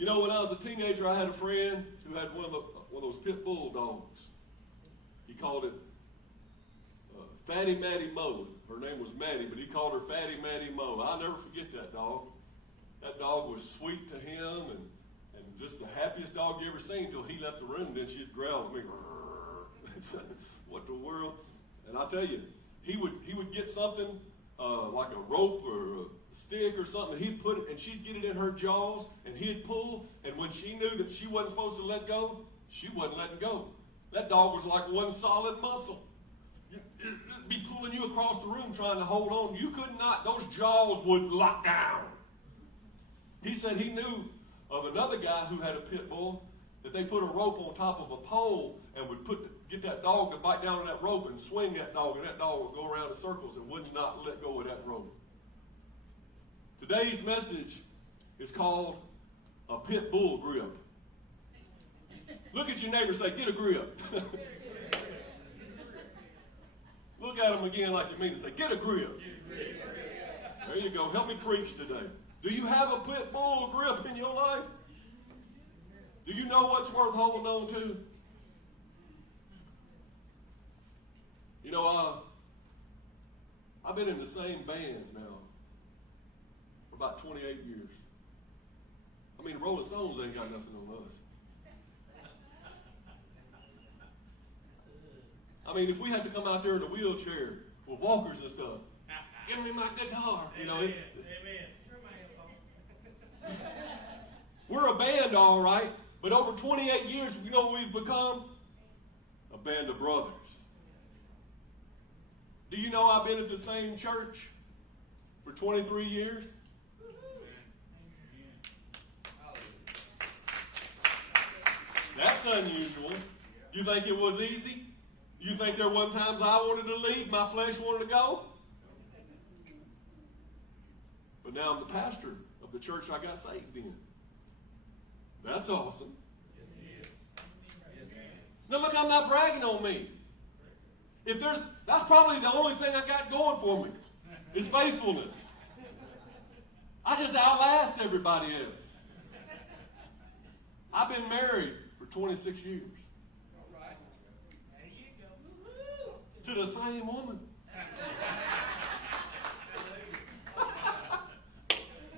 You know, when I was a teenager, I had a friend who had one of those pit bull dogs. He called it Fatty Matty Mo. Her name was Matty, but he called her Fatty Matty Mo. I'll never forget that dog. That dog was sweet to him and just the happiest dog you ever seen until he left the room. Then she'd growl at me. What the world? And I tell you, he would get something like a rope or a stick or something, and he'd put it, and she'd get it in her jaws, and he'd pull, and when she knew that she wasn't supposed to let go, she wasn't letting go. That dog was like one solid muscle. It'd be pulling you across the room trying to hold on. You could not, those jaws would lock down. He said he knew of another guy who had a pit bull that they put a rope on top of a pole and would get that dog to bite down on that rope and swing that dog, and that dog would go around in circles and would not let go of that rope. Today's message is called a pit bull grip. Look at your neighbor and say, get a grip. Look at him again like you mean to say, get a grip. There you go. Help me preach today. Do you have a pit bull grip in your life? Do you know what's worth holding on to? You know, I've been in the same band now for about 28 years. I mean, the Rolling Stones ain't got nothing on us. I mean, if we had to come out there in a wheelchair with walkers and stuff, give me my guitar. You know, Amen. we're a band, all right, but over 28 years, you know what we've become? A band of brothers. Do you know I've been at the same church for 23 years? That's unusual. You think it was easy? You think there were times I wanted to leave, my flesh wanted to go? But now I'm the pastor of the church I got saved in. That's awesome. Now look, I'm not bragging on me. That's probably the only thing I got going for me, is faithfulness. I just outlast everybody else. I've been married for 26 years. To the same woman.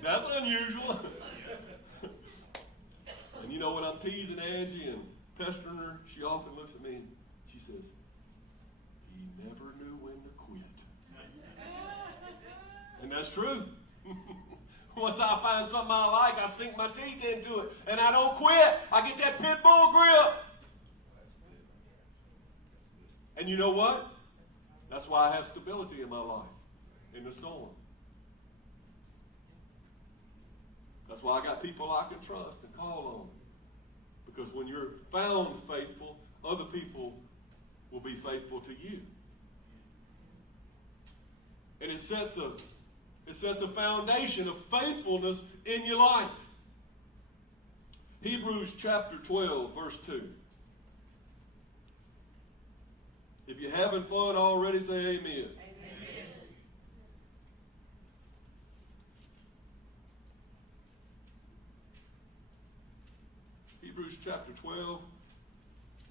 That's unusual. And you know, when I'm teasing Angie and pestering her, she often looks at me and she says, he never knew when to quit. And that's true. Once I find something I like, I sink my teeth into it, and I don't quit. I get that pit bull grip. And you know what? That's why I have stability in my life, in the storm. That's why I got people I can trust and call on. Because when you're found faithful, other people will be faithful to you. And it sets a foundation of faithfulness in your life. Hebrews chapter 12, verse 2. If you're having fun already, say amen. Amen. Hebrews chapter 12,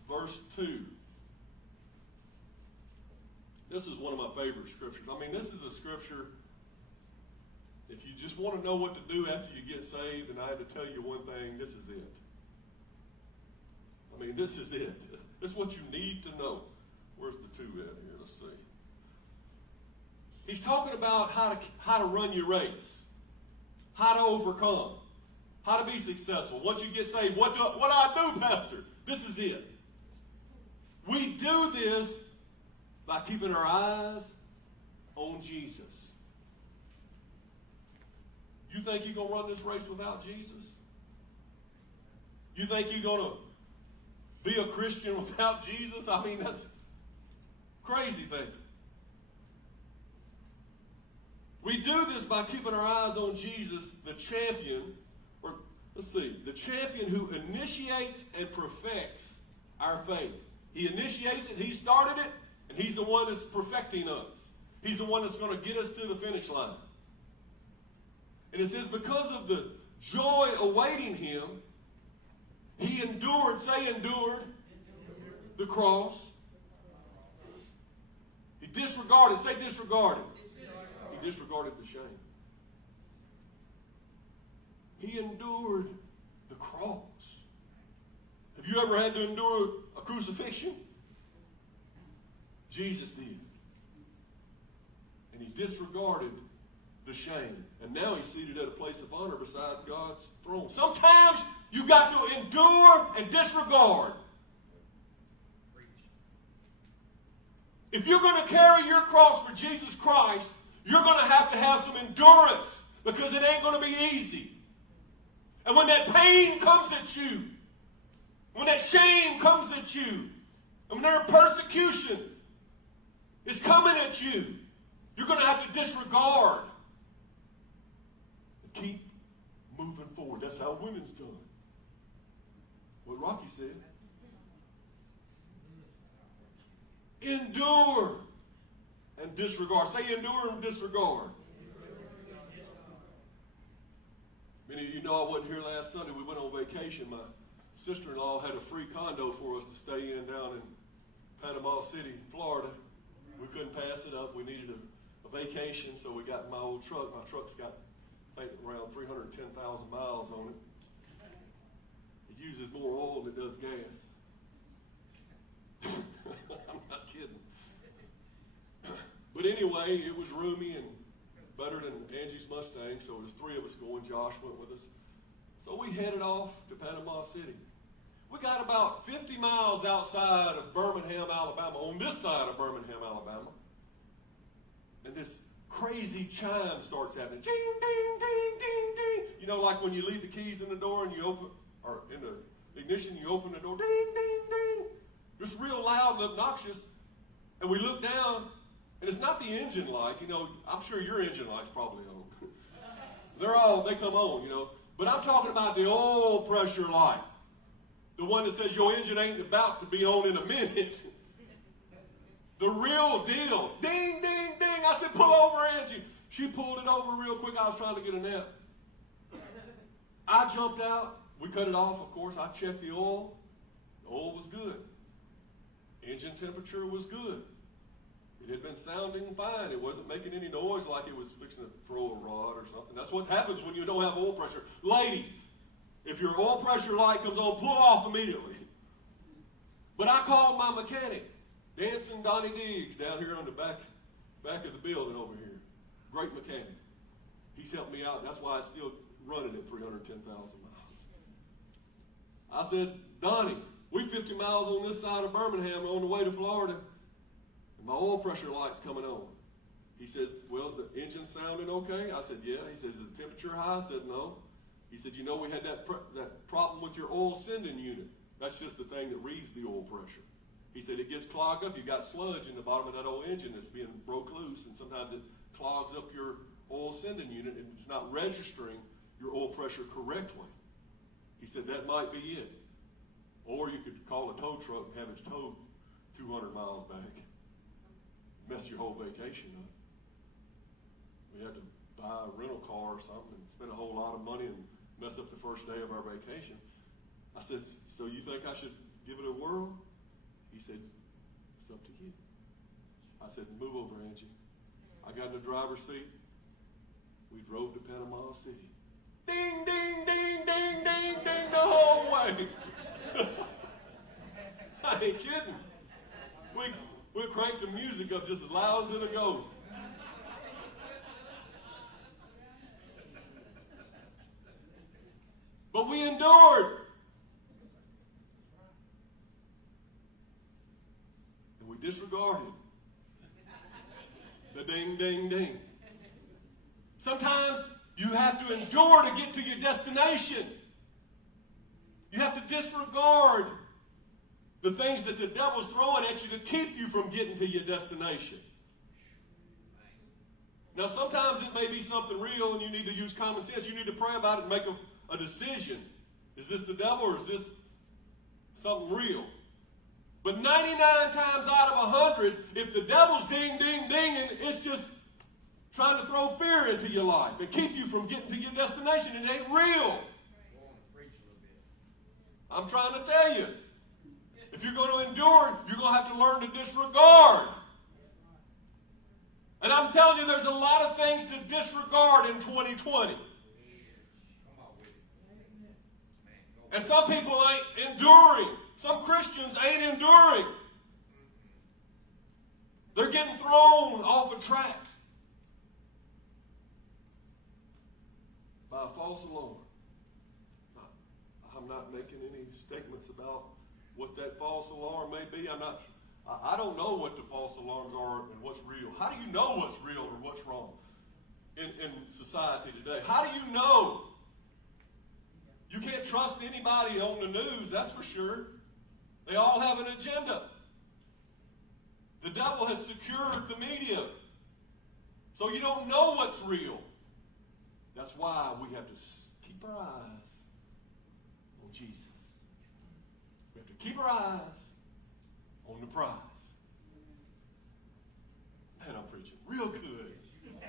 verse 2. This is one of my favorite scriptures. I mean, this is a scripture, if you just want to know what to do after you get saved, and I had to tell you one thing, this is it. I mean, this is it. This is what you need to know. Where's the 2 at here? Let's see. He's talking about how to run your race, how to overcome, how to be successful. Once you get saved, what do I do, Pastor? This is it. We do this by keeping our eyes on Jesus. You think you're going to run this race without Jesus? You think you're going to be a Christian without Jesus? I mean, that's crazy thing. We do this by keeping our eyes on Jesus, the champion, or let's see, the champion who initiates and perfects our faith. He initiates it, he started it, and he's the one that's perfecting us. He's the one that's going to get us to the finish line. And it says, because of the joy awaiting him, he endured, say endured, the cross. He disregarded, say disregarded. He disregarded the shame. He endured the cross. Have you ever had to endure a crucifixion? Jesus did. And he disregarded the shame. And now he's seated at a place of honor besides God's throne. Sometimes you got to endure and disregard. If you're going to carry your cross for Jesus Christ, you're going to have some endurance, because it ain't going to be easy. And when that pain comes at you, when that shame comes at you, and when their persecution is coming at you, you're going to have to disregard and keep moving forward. That's how women's done. What Rocky said. Endure and disregard. Say endure and disregard. Many of you know I wasn't here last Sunday. We went on vacation. My sister-in-law had a free condo for us to stay in down in Panama City, Florida. We couldn't pass it up. We needed a vacation, so we got in my old truck. My truck's got, I think, around 310,000 miles on it. It uses more oil than it does gas. I'm not kidding. But anyway, it was roomy and better than Angie's Mustang, so there's three of us going. Josh went with us. So we headed off to Panama City. We got about 50 miles outside of Birmingham, Alabama, on this side of Birmingham, Alabama. And this crazy chime starts happening. Ding, ding, ding, ding, ding. You know, like when you leave the keys in the door and you open, or in the ignition, you open the door. Ding, ding, ding. Just real loud and obnoxious. And we look down, and it's not the engine light. You know, I'm sure your engine light's probably on. They come on, you know. But I'm talking about the oil pressure light. The one that says your engine ain't about to be on in a minute. The real deals. Ding, ding, ding. I said, pull over, Angie. She pulled it over real quick. I was trying to get a nap. I jumped out. We cut it off, of course. I checked the oil. The oil was good. Engine temperature was good. It had been sounding fine. It wasn't making any noise like it was fixing to throw a rod or something. That's what happens when you don't have oil pressure. Ladies, if your oil pressure light comes on, pull off immediately. But I called my mechanic, Dancing Donnie Diggs, down here on the back of the building over here. Great mechanic. He's helped me out, and that's why it's still running at 310,000 miles. I said, Donnie, we 50 miles on this side of Birmingham on the way to Florida, and my oil pressure light's coming on. He says, well, is the engine sounding okay? I said, yeah. He says, is the temperature high? I said, no. He said, you know, we had that problem with your oil sending unit. That's just the thing that reads the oil pressure. He said, it gets clogged up. You've got sludge in the bottom of that old engine that's being broke loose, and sometimes it clogs up your oil sending unit, and it's not registering your oil pressure correctly. He said, that might be it. Or you could call a tow truck and have it towed 200 miles back. Mess your whole vacation up. We had to buy a rental car or something and spend a whole lot of money and mess up the first day of our vacation. I said, so you think I should give it a whirl? He said, it's up to you. I said, move over, Angie. I got in the driver's seat. We drove to Panama City. Ding, ding, ding, ding, ding, ding, the whole way. I ain't kidding. We cranked the music up just as loud as it'll go. But we endured. And we disregarded the ding, ding, ding. Sometimes you have to endure to get to your destination. You have to disregard the things that the devil's throwing at you to keep you from getting to your destination. Now, sometimes it may be something real and you need to use common sense. You need to pray about it and make a decision. Is this the devil or is this something real? But 99 times out of 100, if the devil's ding, ding, dinging, it's just trying to throw fear into your life and keep you from getting to your destination. It ain't real. I'm trying to tell you. If you're going to endure, you're going to have to learn to disregard. And I'm telling you, there's a lot of things to disregard in 2020. And some people ain't enduring. Some Christians ain't enduring. They're getting thrown off a track by a false alarm. I'm not making any statements about what that false alarm may be. I don't know what the false alarms are and what's real. How do you know what's real or what's wrong in society today? How do you know? You can't trust anybody on the news, that's for sure. They all have an agenda. The devil has secured the media. So you don't know what's real. That's why we have to keep our eyes on Jesus. We have to keep our eyes on the prize. Man, I'm preaching real good.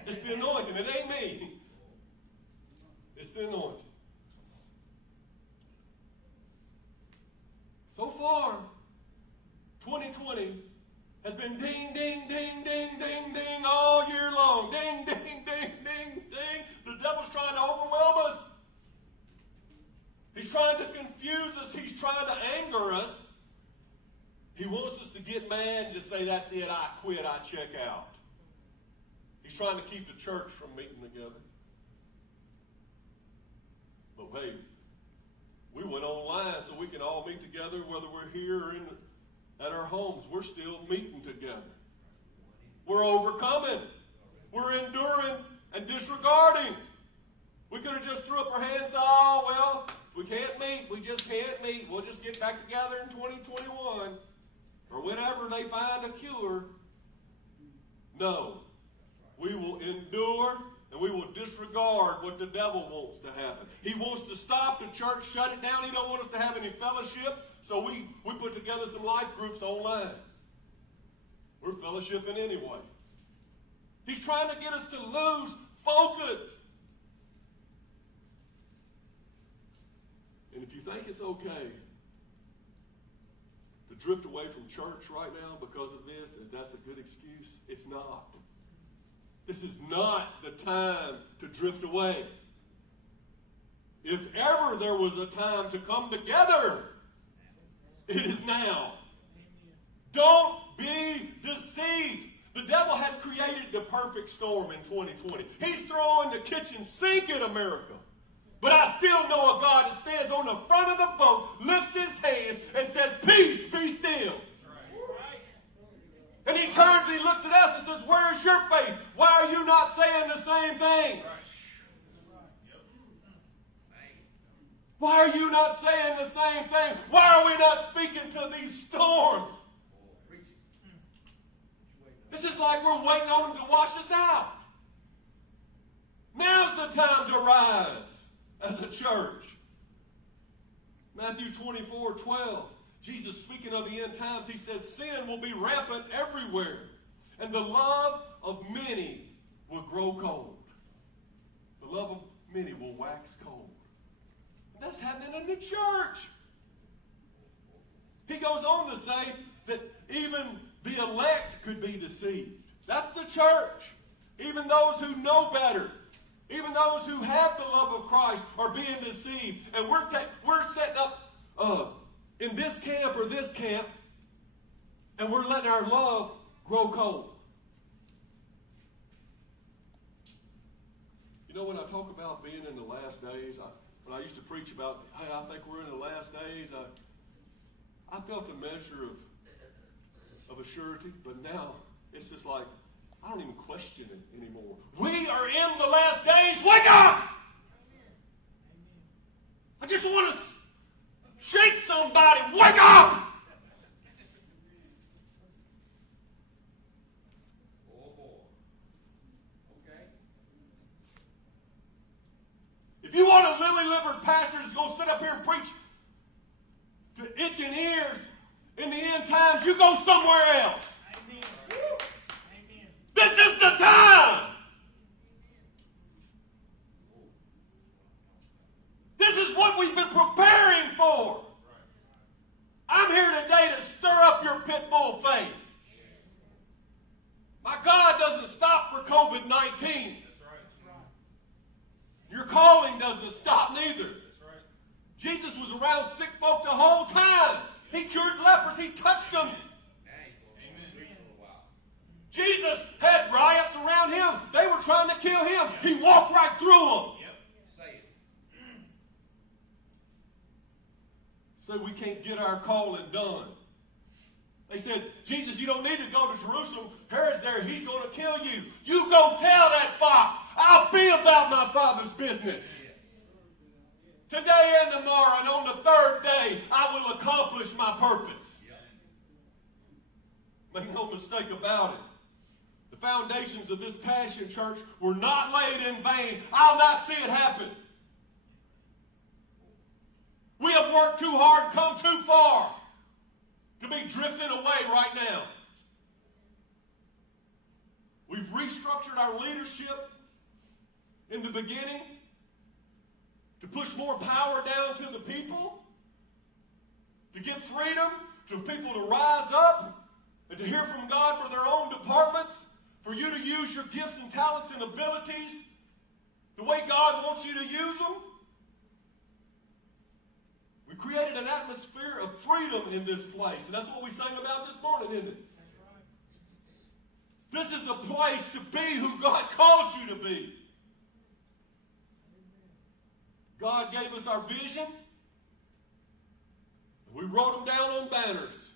It's the anointing. It ain't me. It's the anointing. So far, 2020 has been ding, ding, ding, ding, ding, ding all year long. Ding, ding, ding, ding, ding. The devil's trying to overwhelm us. He's trying to confuse us. He's trying to anger us. He wants us to get mad and just say, that's it, I quit, I check out. He's trying to keep the church from meeting together. But hey, we went online so we can all meet together, whether we're here or at our homes. We're still meeting together. We're overcoming. We're enduring and disregarding. We could have just threw up our hands and said, oh, well, we can't meet. We just can't meet. We'll just get back together in 2021 or whenever they find a cure. No. We will endure and we will disregard what the devil wants to happen. He wants to stop the church, shut it down. He don't want us to have any fellowship. So we put together some life groups online. We're fellowshipping anyway. He's trying to get us to lose focus. And if you think it's okay to drift away from church right now because of this, and that's a good excuse, it's not. This is not the time to drift away. If ever there was a time to come together, it is now. Don't be deceived. The devil has created the perfect storm in 2020. He's throwing the kitchen sink at America. But I still know a God that stands on the front of the boat, lifts his hands, and says, peace, be still. And he turns and he looks at us and says, where's your faith? Why are you not saying the same thing? Why are you not saying the same thing? Why are we not speaking to these storms? This is like we're waiting on them to wash us out. Now's the time to rise as a church. Matthew 24:12. Jesus, speaking of the end times, he says, sin will be rampant everywhere, and the love of many will grow cold. The love of many will wax cold. That's happening in the church. He goes on to say that even the elect could be deceived. That's the church. Even those who know better, even those who have the love of Christ are being deceived. And we're setting up in this camp or this camp, and we're letting our love grow cold. You know, when I talk about being in the last days, when I used to preach about, hey, I think we're in the last days, I felt a measure of a surety, but now it's just like, I don't even question it anymore. We are in the last days. Wake up! I just want to shake somebody. Wake up! Oh, boy. Okay. If you want a lily-livered pastor that's going to sit up here and preach to itching ears in the end times, you go somewhere else. Amen. This is the time we've been preparing for. I'm here today to stir up your pit bull faith. My God doesn't stop for COVID-19. Your calling doesn't stop neither. Jesus was around sick folk the whole time. He cured lepers. He touched them. Jesus had riots around him. They were trying to kill him. He walked right through them. So we can't get our calling done. They said, Jesus, you don't need to go to Jerusalem. Herod's there. He's going to kill you. You go tell that fox. I'll be about my Father's business. Today and tomorrow and on the third day, I will accomplish my purpose. Make no mistake about it. The foundations of this Passion Church were not laid in vain. I'll not see it happen. We have worked too hard, come too far to be drifting away right now. We've restructured our leadership in the beginning to push more power down to the people, to give freedom to people to rise up and to hear from God for their own departments, for you to use your gifts and talents and abilities the way God wants you to use them. We created an atmosphere of freedom in this place. And that's what we sang about this morning, isn't it? This is a place to be who God called you to be. God gave us our vision. We wrote them down on banners.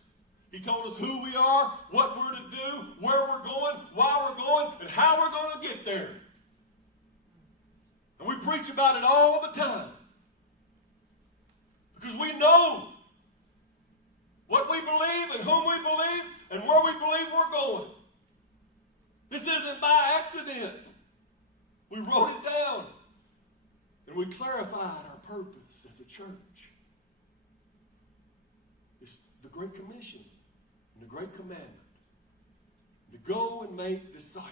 He told us who we are, what we're to do, where we're going, why we're going, and how we're going to get there. And we preach about it all the time. Because we know what we believe and whom we believe and where we believe we're going. This isn't by accident. We wrote it down. And we clarified our purpose as a church. It's the Great Commission and the Great Commandment. To go and make disciples.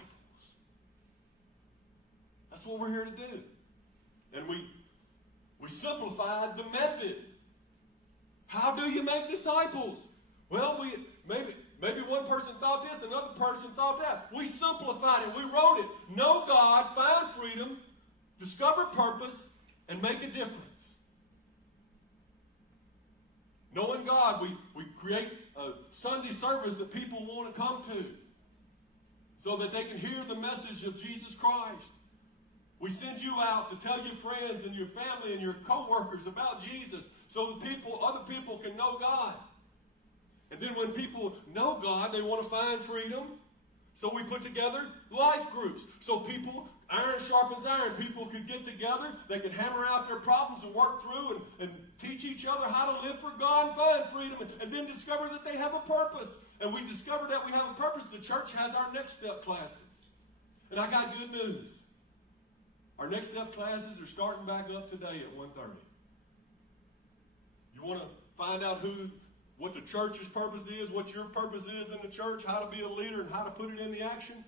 That's what we're here to do. And we simplified the method. How do you make disciples? Well, maybe one person thought this, another person thought that. We simplified it. We wrote it. Know God, find freedom, discover purpose, and make a difference. Knowing God, we create a Sunday service that people want to come to so that they can hear the message of Jesus Christ. We send you out to tell your friends and your family and your co-workers about Jesus so that other people can know God. And then when people know God, they want to find freedom. So we put together life groups. So iron sharpens iron. People could get together. They could hammer out their problems and work through and teach each other how to live for God and find freedom. And then discover that they have a purpose. And we discovered that we have a purpose. The church has our next step classes. And I got good news. Our next step classes are starting back up today at 1:30. You want to find out what the church's purpose is, what your purpose is in the church, how to be a leader, and how to put it into action?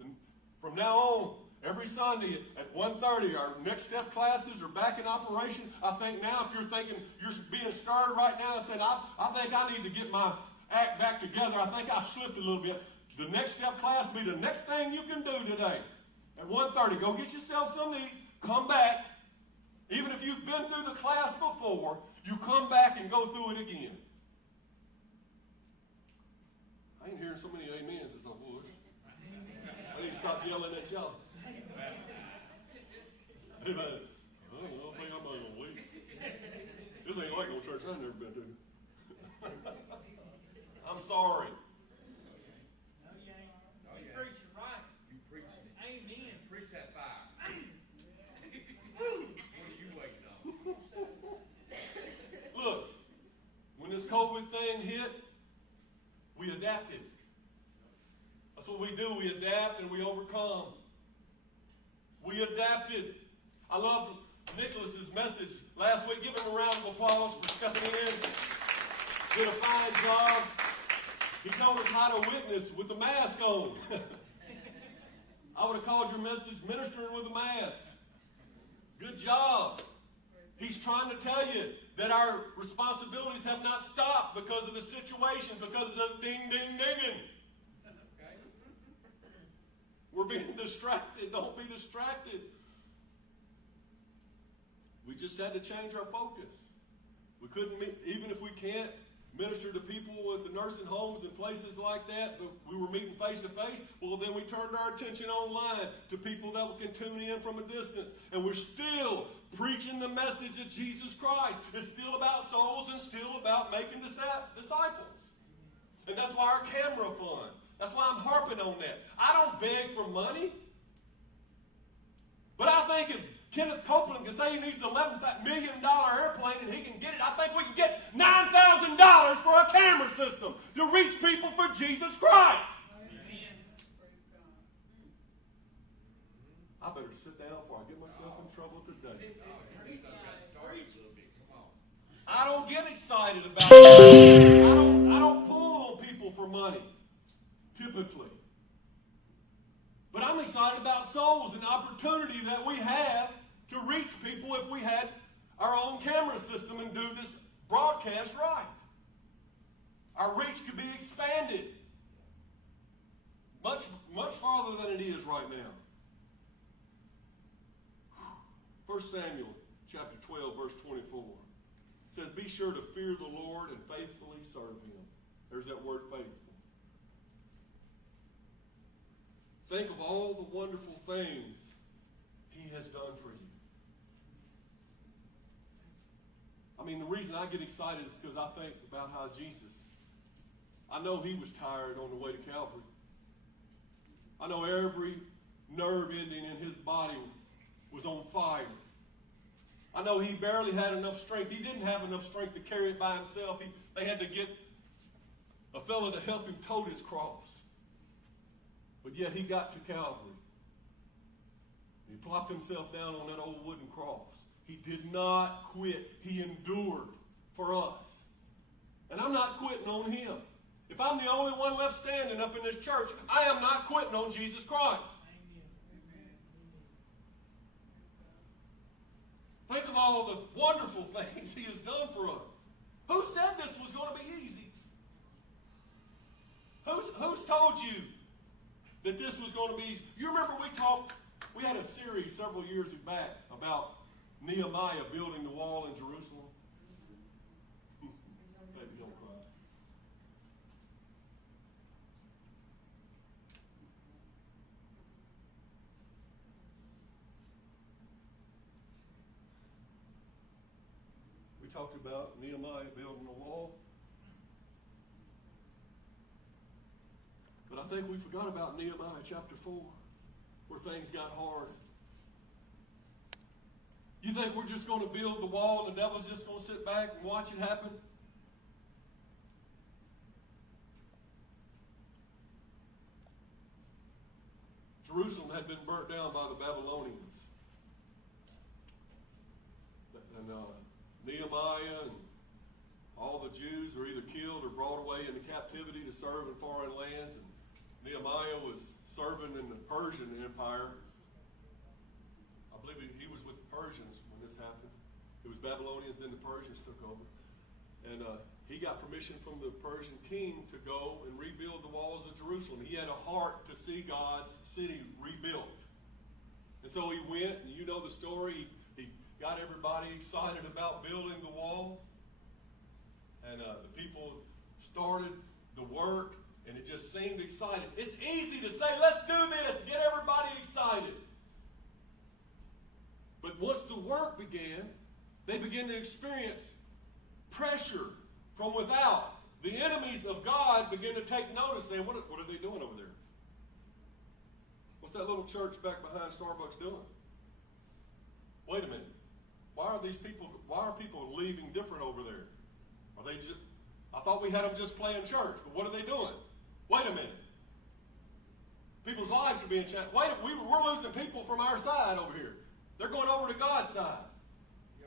And from now on, every Sunday at 1:30, our next step classes are back in operation. I think now, if you're thinking you're being stirred right now and saying, I think I need to get my act back together, I think I slipped a little bit. The next step class will be the next thing you can do today. At 1:30, go get yourself something to eat, come back. Even if you've been through the class before, you come back and go through it again. I ain't hearing so many amens as I would. I need to stop yelling at y'all. Amen. I don't think I'm going to leave. This ain't like no church I've never been to. I'm sorry. No, you ain't. You preaching right. You preaching. Amen. Preach that fire. What are you waiting on? Look, when this COVID thing hit, we adapted. That's what we do. We adapt and we overcome. We adapted. I love Nicholas's message last week. Give him a round of applause for stepping in. Did a fine job. He told us how to witness with the mask on. I would have called your message ministering with a mask. Good job. He's trying to tell you that our responsibilities have not stopped because of the situation, because of ding, ding, dinging. Okay. We're being distracted. Don't be distracted. We just had to change our focus. We couldn't, even if we can't minister to people at the nursing homes and places like that, but we were meeting face to face, well, then we turned our attention online to people that can tune in from a distance. And we're still preaching the message of Jesus Christ. It's still about souls and still about making disciples. And that's why our camera fund. That's why I'm harping on that. I don't beg for money. But I think if Kenneth Copeland can say he needs $11 million airplane and he can get it, I think we can get $9,000 for a camera system to reach people for Jesus Christ. Amen. I better sit down before I get myself in trouble today. I don't get excited about it. I don't pull on people for money, typically. But I'm excited about souls and the opportunity that we have to reach people if we had our own camera system and do this broadcast right. Our reach could be expanded much, much farther than it is right now. 1 Samuel chapter 12, verse 24. It says, be sure to fear the Lord and faithfully serve him. There's that word faithful. Think of all the wonderful things he has done for you. I mean, the reason I get excited is because I think about how Jesus, I know he was tired on the way to Calvary. I know every nerve ending in his body was on fire. I know he barely had enough strength. He didn't have enough strength to carry it by himself. They had to get a fellow to help him tote his cross. But yet he got to Calvary. He plopped himself down on that old wooden cross. He did not quit. He endured for us. And I'm not quitting on him. If I'm the only one left standing up in this church, I am not quitting on Jesus Christ. Think of all the wonderful things he has done for us. Who said this was going to be easy? Who's told you that this was going to be easy? You remember we had a series several years back about Nehemiah building the wall in Jerusalem. Baby, don't cry. We talked about Nehemiah building the wall. But I think we forgot about Nehemiah chapter 4, where things got hard. You think we're just going to build the wall and the devil's just going to sit back and watch it happen? Jerusalem had been burnt down by the Babylonians. And Nehemiah and all the Jews were either killed or brought away into captivity to serve in foreign lands. And Nehemiah was serving in the Persian Empire. I believe he was with the Persians when this happened. It was Babylonians, then the Persians took over. And he got permission from the Persian king to go and rebuild the walls of Jerusalem. He had a heart to see God's city rebuilt. And so he went, and you know the story. He got everybody excited about building the wall. And the people started the work, and it just seemed exciting. It's easy to say, let's do this, get everybody excited. But once the work began, they began to experience pressure from without. The enemies of God began to take notice, saying, what are they doing over there? What's that little church back behind Starbucks doing? Wait a minute. Why are people leaving different over there? Are they just, I thought we had them just playing church, but what are they doing? Wait a minute. People's lives are being changed. We're losing people from our side over here. They're going over to God's side.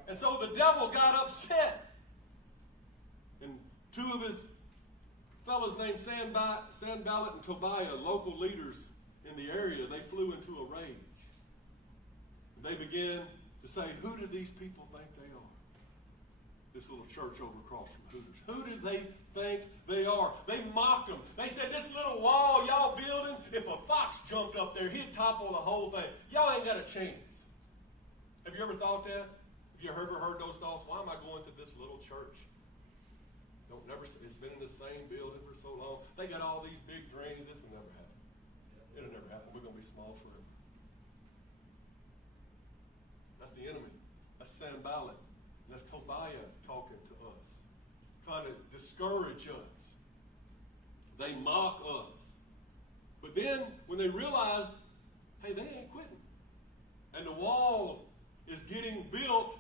And so the devil got upset. And two of his fellows named Sanballat and Tobiah, local leaders in the area, they flew into a rage. They began to say, who do these people think they are? This little church over across from Hooters. Who do they think they are? They mocked them. They said, this little wall y'all building, if a fox jumped up there, he'd topple the whole thing. Y'all ain't got a chance. Have you ever thought that? Have you ever heard those thoughts? Why am I going to this little church? It's been in the same building for so long. They got all these big dreams. This will never happen. It'll never happen. We're going to be small forever. That's the enemy. That's Sanballat. And that's Tobiah talking to us, trying to discourage us. They mock us. But then, when they realized, hey, they ain't quitting, and the wall is getting built,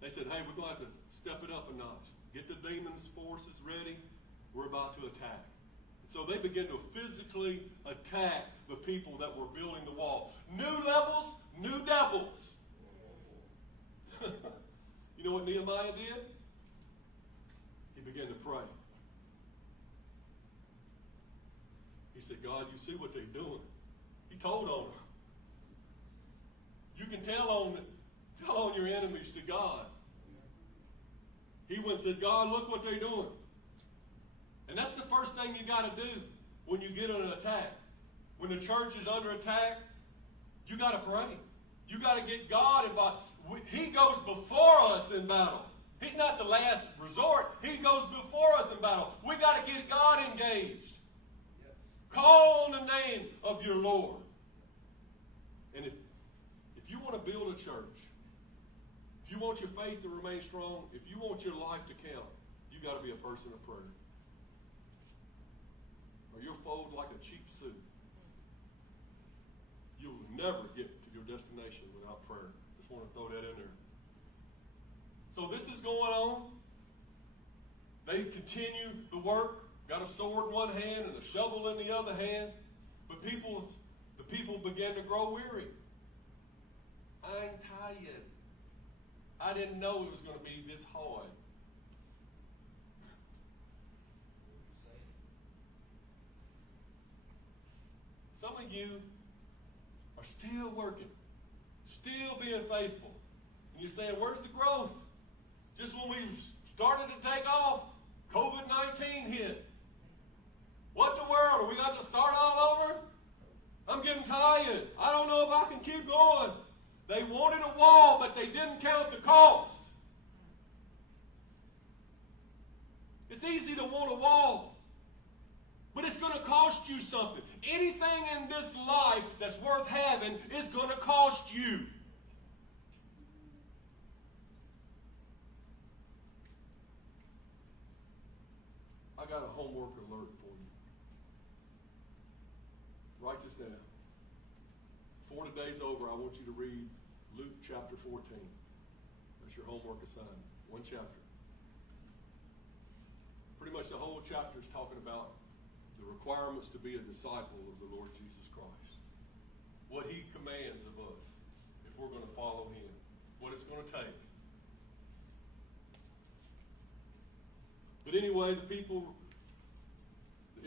they said, hey, we're going to have to step it up a notch. Get the demons' forces ready. We're about to attack. And so they began to physically attack the people that were building the wall. New levels, new devils. You know what Nehemiah did? He began to pray. He said, God, you see what they're doing. He told on them. You can tell on your enemies to God. He went and said, God, look what they're doing. And that's the first thing you got to do when you get on an attack. When the church is under attack, you got to pray. You got to get God involved. He goes before us in battle. He's not the last resort. He goes before us in battle. We got to get God engaged. Yes. Call on the name of your Lord. And if you want to build a church, if you want your faith to remain strong, if you want your life to count, you got to be a person of prayer. Or you'll fold like a cheap suit. You'll never get to your destination without prayer. Just want to throw that in there. So this is going on. They continue the work. Got a sword in one hand and a shovel in the other hand. But the people began to grow weary. I'm tired. I didn't know it was going to be this hard. Some of you are still working, still being faithful. And you're saying, where's the growth? Just when we started to take off, COVID-19 hit. What the world? Are we got to start all over? I'm getting tired. I don't know if I can keep going. They wanted a wall, but they didn't count the cost. It's easy to want a wall, but it's going to cost you something. Anything in this life that's worth having is going to cost you. I got a homework alert for you. Write this down. Before today's over, I want you to read Luke chapter 14. That's your homework assignment. One chapter. Pretty much the whole chapter is talking about the requirements to be a disciple of the Lord Jesus Christ. What He commands of us if we're going to follow Him. What it's going to take. But anyway, the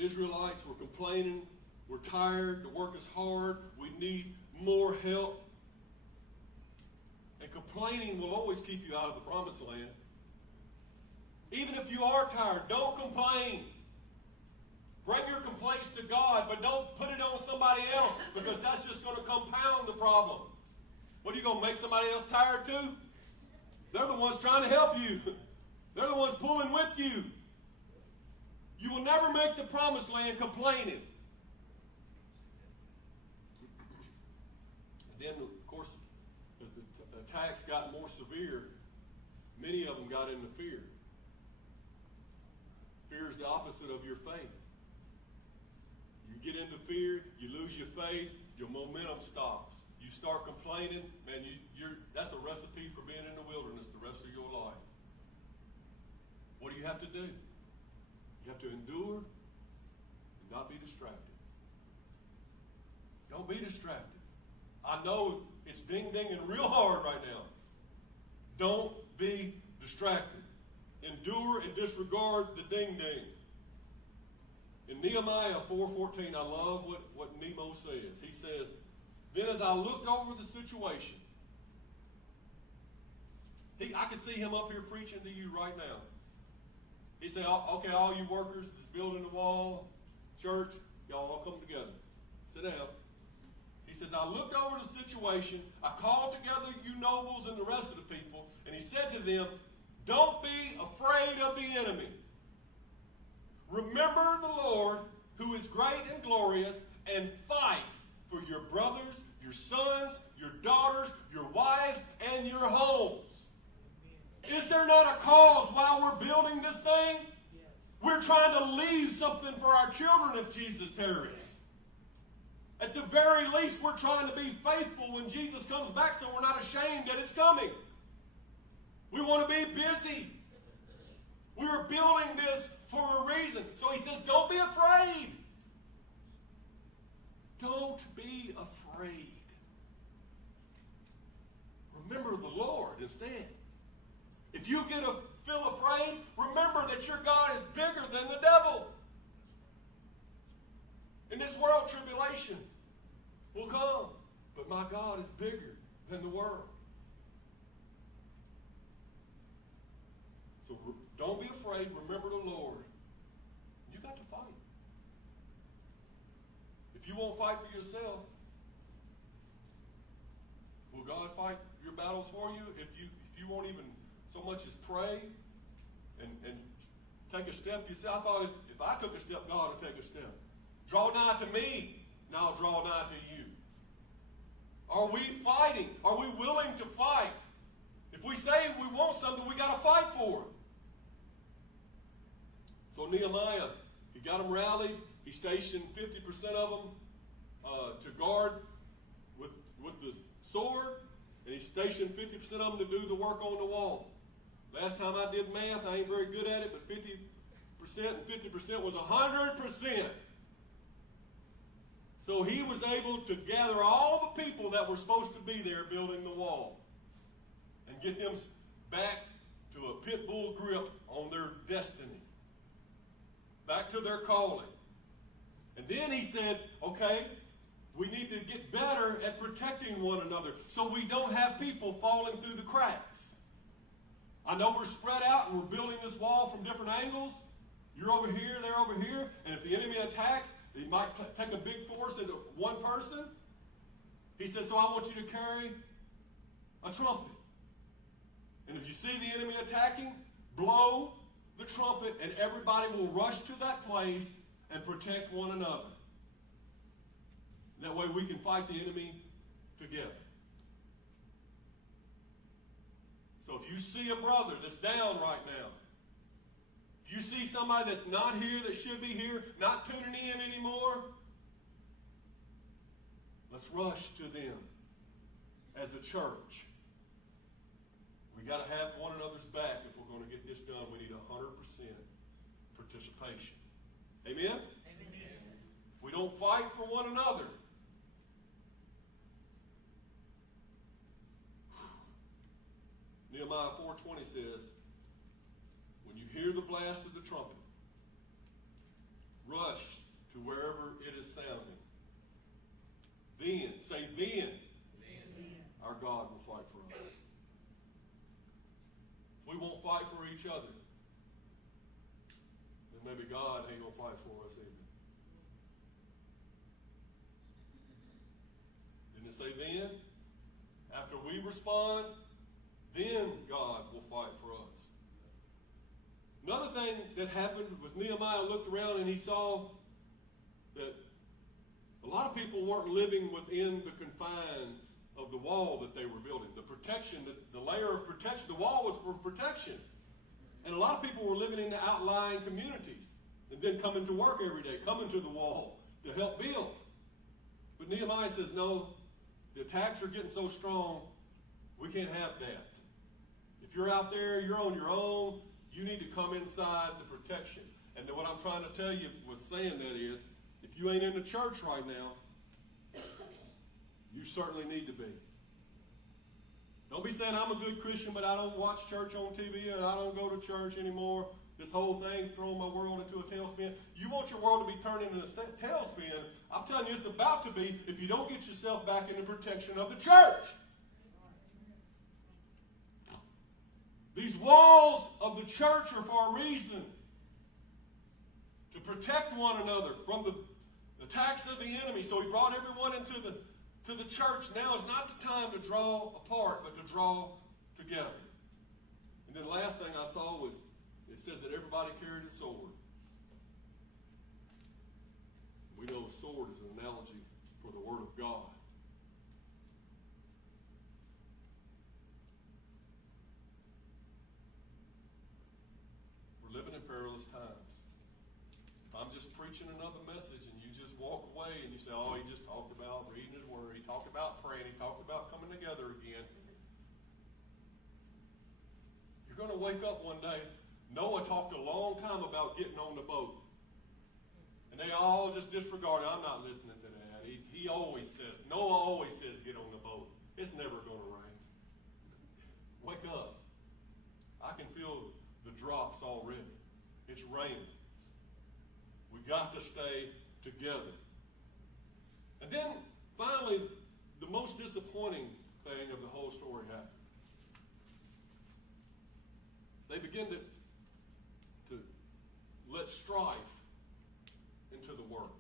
Israelites were complaining. We're tired. The work is hard. We need more help. And complaining will always keep you out of the promised land. Even if you are tired, don't complain. Bring your complaints to God, but don't put it on somebody else, because that's just going to compound the problem. What, are you going to make somebody else tired too? They're the ones trying to help you. They're the ones pulling with you. You will never make the promised land complaining. And then, of course, as the attacks got more severe, many of them got into fear. Fear is the opposite of your faith. You get into fear, you lose your faith, your momentum stops. You start complaining, man, that's a recipe for being in the wilderness the rest of your life. What do you have to do? You have to endure and not be distracted. Don't be distracted. I know it's ding-dinging real hard right now. Don't be distracted. Endure and disregard the ding-ding. In Nehemiah 4:14, I love what Nemo says. He says, then as I looked over the situation, I can see him up here preaching to you right now. He said, okay, all you workers that's building the wall, church, y'all all come together. Sit down. He says, I looked over the situation. I called together you nobles and the rest of the people. And he said to them, don't be afraid of the enemy. Remember the Lord, who is great and glorious, and fight for your brothers, your sons, your daughters, your wives, and your homes. Is there not a cause while we're building this thing? We're trying to leave something for our children if Jesus tarries. At the very least, we're trying to be faithful when Jesus comes back so we're not ashamed that it's coming. We want to be busy. We're building this for a reason. So he says, don't be afraid. Don't be afraid. Remember the Lord instead. If you feel afraid, remember that your God is bigger than the devil. In this world, tribulation will come, but my God is bigger than the world. So don't be afraid. Remember the Lord. You got to fight. If you won't fight for yourself, will God fight your battles for you? If you won't even so much as pray and take a step, you say, I thought if I took a step, God would take a step. Draw nigh to me, and I'll draw nigh to you. Are we fighting? Are we willing to fight? If we say we want something, we got to fight for it. So Nehemiah, he got them rallied. He stationed 50% of them to guard with the sword, and he stationed 50% of them to do the work on the wall. Last time I did math, I ain't very good at it, but 50% and 50% was 100%. So he was able to gather all the people that were supposed to be there building the wall and get them back to a pit bull grip on their destiny, back to their calling. And then he said, okay, we need to get better at protecting one another so we don't have people falling through the cracks. I know we're spread out and we're building this wall from different angles. You're over here, they're over here, and if the enemy attacks, he might take a big force into one person. He says, so I want you to carry a trumpet. And if you see the enemy attacking, blow the trumpet, and everybody will rush to that place and protect one another. That way we can fight the enemy together. So if you see a brother that's down right now, if you see somebody that's not here that should be here, not tuning in anymore, let's rush to them as a church. We got to have one another's back if we're going to get this done. We need 100% participation. Amen? Amen. If we don't fight for one another, Nehemiah 4:20 says, when you hear the blast of the trumpet, rush to wherever it is sounding. Then, say then, our God will fight for us. If we won't fight for each other, then maybe God ain't going to fight for us either. Didn't it say then? After we respond, then God will fight for us. Another thing that happened was Nehemiah looked around and he saw that a lot of people weren't living within the confines of the wall that they were building. The protection, the layer of protection, the wall was for protection. And a lot of people were living in the outlying communities and then coming to work every day, coming to the wall to help build. But Nehemiah says, no, the attacks are getting so strong, we can't have that. If you're out there, you're on your own, you need to come inside the protection. And what I'm trying to tell you with saying that is, if you ain't in the church right now, you certainly need to be. Don't be saying, I'm a good Christian, but I don't watch church on TV and I don't go to church anymore. This whole thing's throwing my world into a tailspin. You want your world to be turned into a tailspin. I'm telling you, it's about to be if you don't get yourself back in the protection of the church. These walls of the church are for a reason. To protect one another from the attacks of the enemy. So he brought everyone into the church. Now is not the time to draw apart, but to draw together. And then the last thing I saw was, it says that everybody carried a sword. We know a sword is an analogy for the Word of God. We're living in perilous times. If I'm just preaching another message and you just walk away and you say, oh, he just talked about reading his Word, he talked about praying, he talked about coming together again. You're going to wake up one day. Noah talked a long time about getting on the boat. And they all just disregarded. I'm not listening to that. He always says, Noah always says, get on the boat. It's never going to rain. Wake up. I can feel the drops already. It's raining. We got to stay together. And then, finally, the most disappointing thing of the whole story happened. They begin to let strife into the work.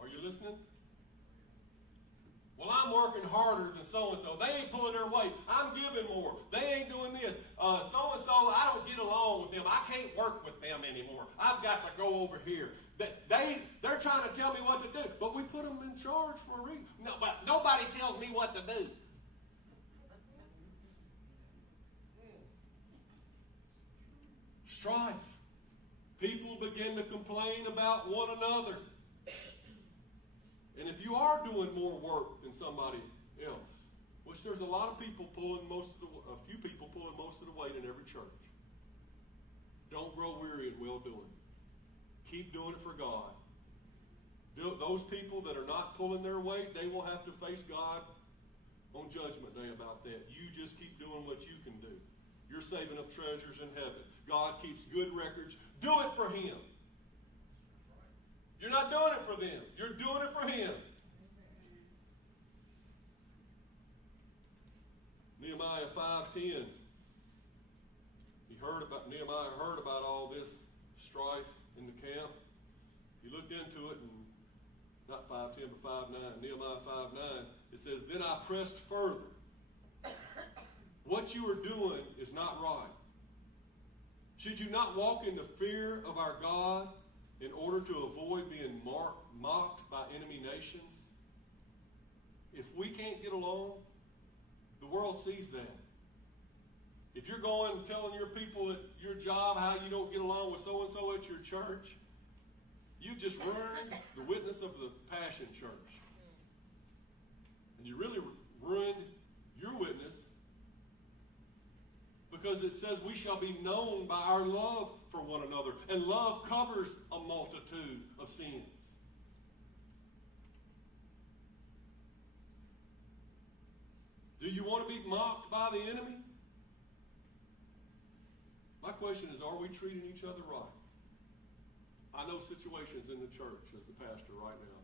Are you listening? Well, I'm working harder than so-and-so. They ain't pulling their weight. I'm giving more. They ain't doing this. So-and-so, I don't get along with them. I can't work with them anymore. I've got to go over here. They're trying to tell me what to do, but we put them in charge for a reason. No, but nobody tells me what to do. Strife. People begin to complain about one another. And if you are doing more work than somebody else, which there's a lot of people pulling a few people pulling most of the weight in every church. Don't grow weary in well-doing. Keep doing it for God. Those people that are not pulling their weight, they will have to face God on Judgment Day about that. You just keep doing what you can do. You're saving up treasures in heaven. God keeps good records. Do it for Him. You're not doing it for them. You're doing it for Him. Nehemiah 5:10. Nehemiah heard about all this strife in the camp. He looked into it, and not 5:10, but 5:9. Nehemiah 5:9. It says, "Then I pressed further. What you are doing is not right. Should you not walk in the fear of our God in order to avoid being mocked by enemy nations?" If we can't get along, the world sees that. If you're going and telling your people at your job how you don't get along with so-and-so at your church, you just ruined the witness of the Passion Church. And you really ruined your witness, because it says we shall be known by our love for one another. And love covers a multitude of sins. Do you want to be mocked by the enemy? My question is, are we treating each other right? I know situations in the church as the pastor right now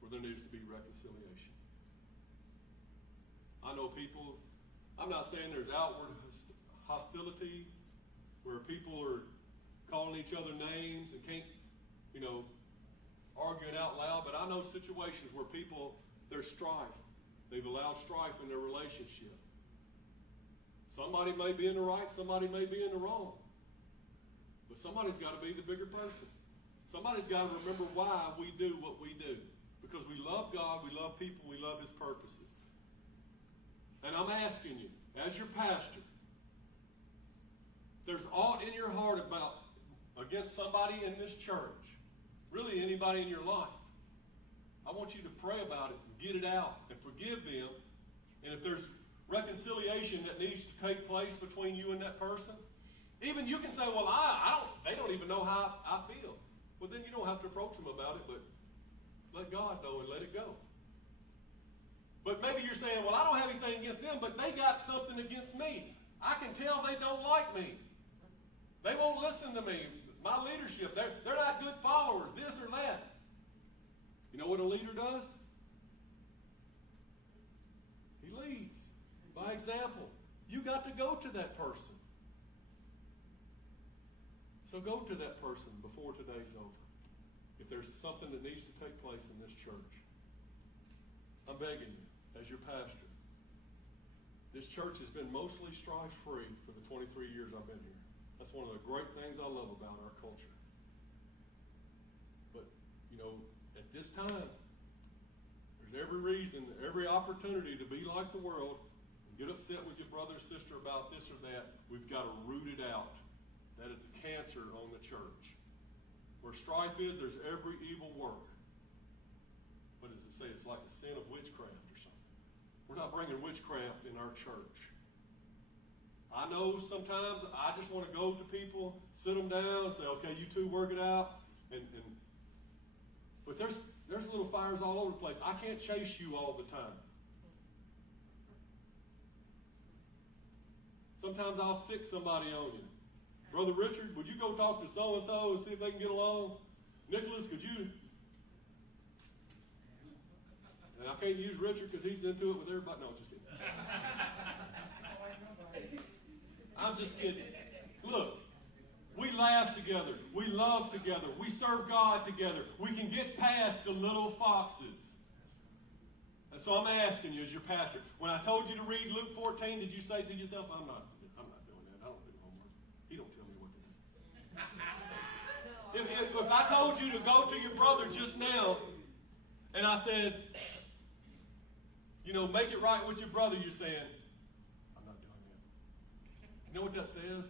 where there needs to be reconciliation. I know people, I'm not saying there's outward hostility where people are calling each other names and can't, arguing out loud, but I know situations where there's strife. They've allowed strife in their relationship. Somebody may be in the right, somebody may be in the wrong. But somebody's got to be the bigger person. Somebody's got to remember why we do what we do. Because we love God, we love people, we love His purposes. And I'm asking you, as your pastor, if there's aught in your heart against somebody in this church, really anybody in your life, I want you to pray about it and get it out and forgive them. And if there's reconciliation that needs to take place between you and that person, even you can say, well, they don't even know how I feel. Well, then you don't have to approach them about it, but let God know and let it go. But maybe you're saying, well, I don't have anything against them, but they got something against me. I can tell they don't like me. They won't listen to me. My leadership, they're not good followers, this or that. You know what a leader does? He leads by example. You got to go to that person. So go to that person before today's over. If there's something that needs to take place in this church, I'm begging you, as your pastor, this church has been mostly strife-free for the 23 years I've been here. That's one of the great things I love about our culture. But, at this time, there's every reason, every opportunity to be like the world and get upset with your brother or sister about this or that. We've got to root it out. That is a cancer on the church. Where strife is, there's every evil work. What does it say? It's like a sin of witchcraft or something. We're not bringing witchcraft in our church. I know sometimes I just want to go to people, sit them down, and say, okay, you two work it out. But there's little fires all over the place. I can't chase you all the time. Sometimes I'll sick somebody on you. Brother Richard, would you go talk to so-and-so and see if they can get along? Nicholas, could you? And I can't use Richard because he's into it with everybody. No, just kidding. I'm just kidding. Look, we laugh together. We love together. We serve God together. We can get past the little foxes. And so I'm asking you as your pastor, when I told you to read Luke 14, did you say to yourself, I'm not doing that. I don't do homework. He don't tell me what to do. If I told you to go to your brother just now, and I said, make it right with your brother, you're saying, I'm not doing that. You know what that says?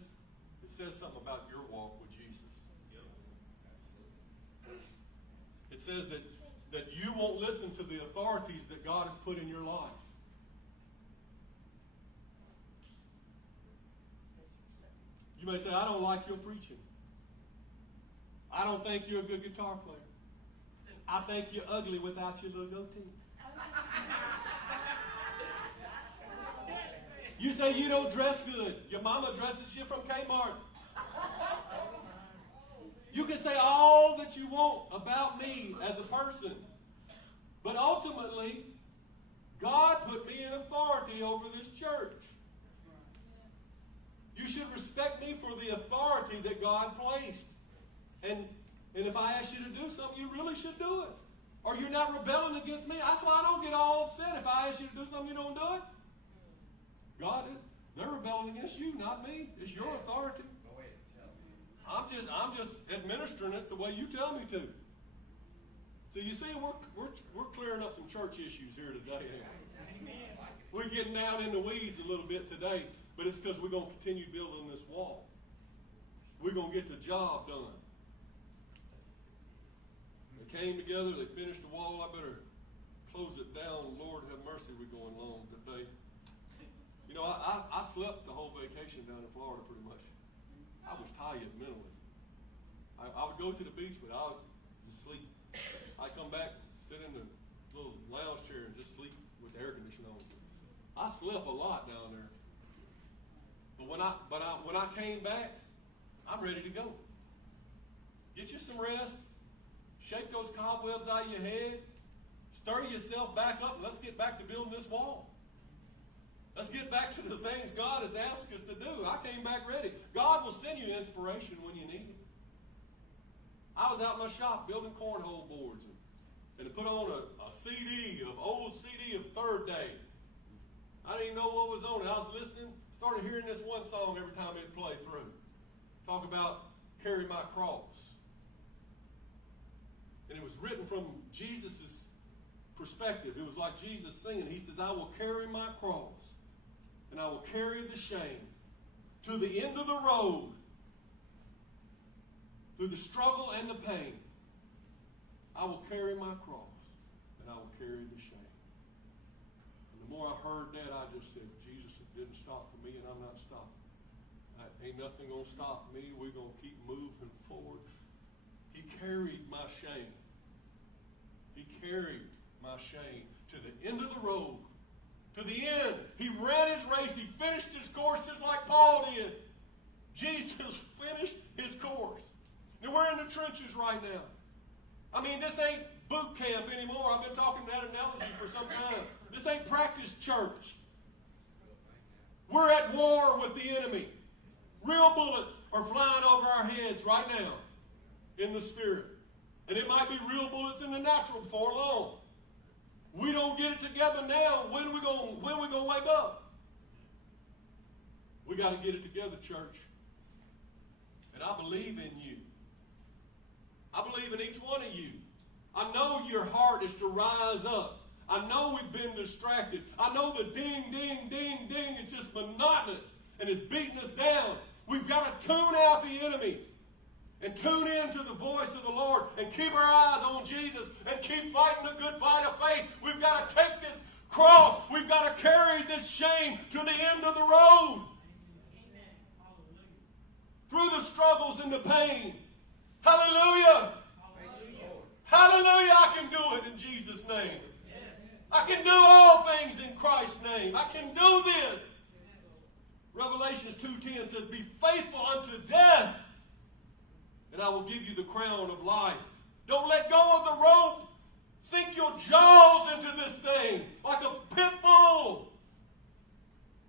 It says something about your walk with Jesus. It says that you won't listen to the authorities that God has put in your life. You may say, I don't like your preaching. I don't think you're a good guitar player. I think you're ugly without your little goatee. You say you don't dress good. Your mama dresses you from Kmart. You can say all that you want about me as a person. But ultimately, God put me in authority over this church. You should respect me for the authority that God placed. And if I ask you to do something, you really should do it. Or you're not rebelling against me. That's why I don't get all upset if I ask you to do something you don't do it. God, they're rebelling against you, not me. It's your authority. Go ahead, tell me. I'm just administering it the way you tell me to. So you see, we're clearing up some church issues here today. We're getting down in the weeds a little bit today, but it's because we're going to continue building this wall. We're going to get the job done. They came together, they finished the wall. I better close it down. Lord have mercy, we're going long today. I slept the whole vacation down in Florida pretty much. I was tired mentally. I would go to the beach, but I would just sleep. I'd come back, sit in the little lounge chair and just sleep with the air conditioning on. I slept a lot down there. But when I came back, I'm ready to go. Get you some rest. Shake those cobwebs out of your head. Stir yourself back up, and let's get back to building this wall. Let's get back to the things God has asked us to do. I came back ready. God will send you inspiration when you need it. I was out in my shop building cornhole boards and to put on a CD, an old CD of Third Day. I didn't even know what was on it. I was listening, started hearing this one song every time it played through. Talk about carry my cross. And it was written from Jesus' perspective. It was like Jesus singing. He says, I will carry my cross, and I will carry the shame to the end of the road, through the struggle and the pain. I will carry my cross, and I will carry the shame. And the more I heard that, I just said, Jesus, it didn't stop for me, and I'm not stopping. Ain't nothing going to stop me. We're going to keep moving forward. He carried my shame. He carried my shame to the end of the road. To the end. He ran his race. He finished his course just like Paul did. Jesus finished his course. And we're in the trenches right now. I mean, this ain't boot camp anymore. I've been talking that analogy for some time. This ain't practice church. We're at war with the enemy. Real bullets are flying over our heads right now in the spirit. And it might be real bullets in the natural before long. We don't get it together now. When we gonna wake up? We got to get it together, church. And I believe in you. I believe in each one of you. I know your heart is to rise up. I know we've been distracted. I know the ding, ding, ding, ding is just monotonous and it's beating us down. We've got to tune out the enemy and tune in to the voice of the Lord and keep our eyes on Jesus and keep fighting the good fight of faith. We've got to take this cross. We've got to carry this shame to the end of the road. Through the struggles and the pain. Hallelujah. Hallelujah. I can do it in Jesus' name. I can do all things in Christ's name. I can do this. Revelations 2:10 says, be faithful unto death, and I will give you the crown of life. Don't let go of the rope. Sink your jaws into this thing like a pit bull.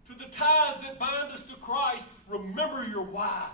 To the ties that bind us to Christ, remember your why.